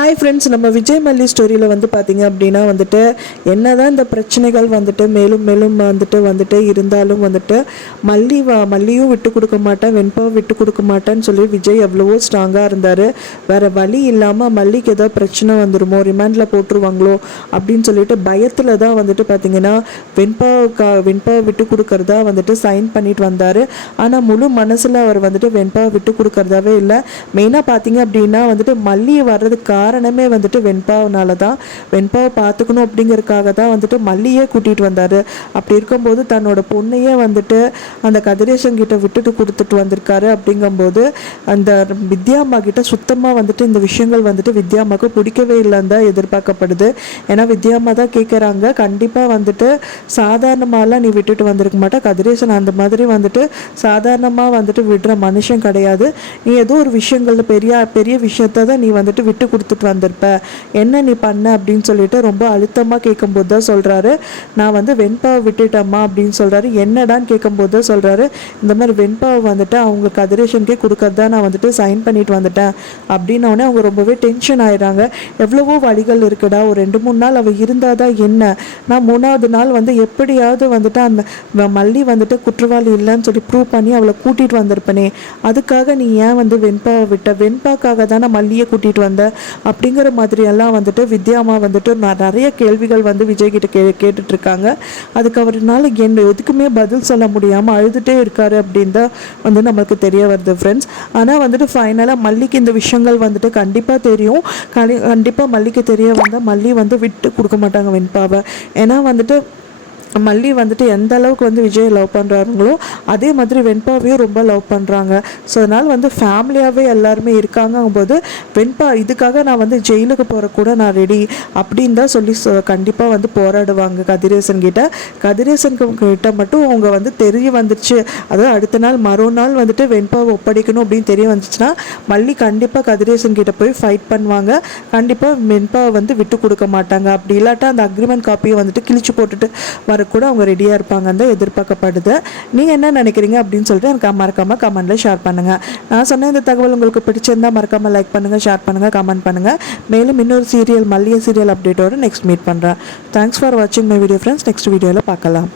Hi friends, நம்ம விஜய் மல்லி ஸ்டோரியில் வந்து பார்த்திங்க அப்படின்னா வந்துட்டு என்னதான் இந்த பிரச்சனைகள் வந்துட்டு மேலும் மேலும் வந்துட்டு இருந்தாலும் வந்துட்டு மல்லியும் விட்டு கொடுக்க மாட்டேன், வெண்பாவை விட்டு கொடுக்க மாட்டேன்னு சொல்லி விஜய் எவ்வளவோ ஸ்ட்ராங்காக இருந்தார். வேறு வழி இல்லாமல் மல்லிக்கு ஏதோ பிரச்சனை வந்துடுமோ, ரிமாண்டில் போட்டுருவாங்களோ அப்படின்னு சொல்லிட்டு பயத்தில் தான் வந்துட்டு பார்த்திங்கன்னா வெண்பாவை விட்டு கொடுக்கறதா வந்துட்டு சைன் பண்ணிட்டு வந்தார். ஆனால் முழு மனசில் அவர் வந்துட்டு வெண்பாவை விட்டு கொடுக்கறதாவே இல்லை. மெயினாக பார்த்திங்க அப்படின்னா வந்துட்டு மல்லியை வர்றதுக்கு காரணமே வந்துட்டு வெண்பாவனால தான். வெண்பாவை பார்த்துக்கணும் அப்படிங்கிறதுக்காக தான் வந்துட்டு மல்லியே கூட்டிகிட்டு வந்தார். அப்படி இருக்கும்போது தன்னோட பொண்ணையே வந்துட்டு அந்த கதிரேசன் கிட்ட விட்டுட்டு கொடுத்துட்டு வந்திருக்காரு. அப்படிங்கும்போது அந்த வித்யாம்மா கிட்ட சுத்தமாக வந்துட்டு இந்த விஷயங்கள் வந்துட்டு வித்யாம்மாவுக்கு பிடிக்கவே இல்லைன்னு தான் எதிர்பார்க்கப்படுது. ஏன்னா வித்யாம்மா தான் கேட்குறாங்க, கண்டிப்பாக வந்துட்டு சாதாரணமாலாம் நீ விட்டுட்டு வந்திருக்க மாட்டே, கதிரேசன் அந்த மாதிரி வந்துட்டு சாதாரணமாக வந்துட்டு விடுற மனுஷன் கிடையாது, நீ ஏதோ ஒரு விஷயங்கள்ல பெரிய பெரிய விஷயத்த தான் நீ வந்துட்டு விட்டு கொடுத்துட்டு வந்திருப்ப, என்ன நீ பண்ண அப்படின்னு சொல்லிட்டு ரொம்ப அழுத்தமாக கேட்கும்போது தான் சொல்கிறாரு, நான் வந்து வெண்பாவை விட்டுட்டம்மா அப்படின்னு சொல்கிறாரு. என்னடான்னு கேட்கும்போது தான் சொல்கிறாரு, இந்த மாதிரி வெண்பாவை வந்துட்டு அவங்க கதிரேசனுக்கே கொடுக்கறதா நான் வந்துட்டு சைன் பண்ணிட்டு வந்துட்டேன் அப்படின்னோடனே அவங்க ரொம்பவே டென்ஷன் ஆயிடுறாங்க. எவ்வளவோ வழிகள் இருக்குடா, ஒரு 2-3 நாள் அவள் இருந்தால் தான் என்ன, நான் 3வது நாள் வந்து எப்படியாவது வந்துட்டு அந்த மல்லி வந்துட்டு குற்றவாளி இல்லைன்னு சொல்லி ப்ரூவ் பண்ணி அவளை கூட்டிகிட்டு வந்திருப்பனே, அதுக்காக நீ ஏன் வந்து வெண்பாவை விட்ட, வெண்பாக்காக தானே மல்லியை கூட்டிகிட்டு வந்த அப்படிங்கிற மாதிரியெல்லாம் வந்துட்டு வித்யாம்மா வந்துட்டு நிறைய கேள்விகள் வந்து விஜய்கிட்ட கேட்டுட்ருக்காங்க. அதுக்கு அவர்னால எதுக்குமே பதில் சொல்ல முடியாமல் அழுதுகிட்டே இருக்காரு அப்படின்னு தான் வந்து நம்மளுக்கு தெரிய வருது ஃப்ரெண்ட்ஸ். ஆனால் வந்துட்டு ஃபைனலாக மல்லிக்கு இந்த விஷயங்கள் வந்துட்டு கண்டிப்பாக தெரியும். கண்டிப்பாக மல்லிக்கு தெரிய வந்தால் மல்லி வந்து விட்டு கொடுக்க மாட்டாங்க வெண்பாவை. ஏன்னா வந்துட்டு மல்லி வந்துட்டு எந்த அளவுக்கு வந்து விஜயை லவ் பண்ணுறாங்களோ அதே மாதிரி வெண்பாவையும் ரொம்ப லவ் பண்ணுறாங்க. ஸோ அதனால் வந்து ஃபேமிலியாகவே எல்லாருமே இருக்காங்கும்போது வெண்பா இதுக்காக நான் வந்து ஜெயிலுக்கு போகிற கூட நான் ரெடி அப்படின்னு தான் சொல்லி கண்டிப்பாக வந்து போராடுவாங்க கதிரேசன் கிட்ட. கதிரேசன் கிட்ட மட்டும் அவங்க வந்து தெரிய வந்துச்சு, அதாவது அடுத்த நாள் மறுநாள் வந்துட்டு வெண்பாவை ஒப்படைக்கணும் அப்படின்னு தெரிய வந்துச்சுன்னா மல்லி கண்டிப்பாக கதிரேசன் கிட்ட போய் ஃபைட் பண்ணுவாங்க. கண்டிப்பாக வெண்பாவை வந்து விட்டு கொடுக்க மாட்டாங்க. அப்படி இல்லாட்டா அந்த அக்ரிமெண்ட் காப்பியை வந்துட்டு கிழிச்சு போட்டுட்டு கூட அவங்க ரெடியாக இருப்பாங்கன்னு தான் எதிர்பார்க்கப்படுது. நீங்கள் என்ன நினைக்கிறீங்க அப்படின்னு சொல்லிட்டு எனக்கு மறக்காமல் கமெண்ட்டில் ஷேர் பண்ணுங்கள். நான் சொன்ன இந்த தகவல் உங்களுக்கு பிடிச்சிருந்தால் மறக்காமல் லைக் பண்ணுங்கள், ஷேர் பண்ணுங்கள், கமெண்ட் பண்ணுங்கள். மேலும் இன்னொரு மல்லிகை சீரியல் அப்டேட்டோடு நெக்ஸ்ட் மீட் பண்ணுறேன். தேங்க்ஸ் ஃபார் வாட்சிங் மை வீடியோ ஃப்ரெண்ட்ஸ். நெக்ஸ்ட் வீடியோவில் பார்க்கலாம்.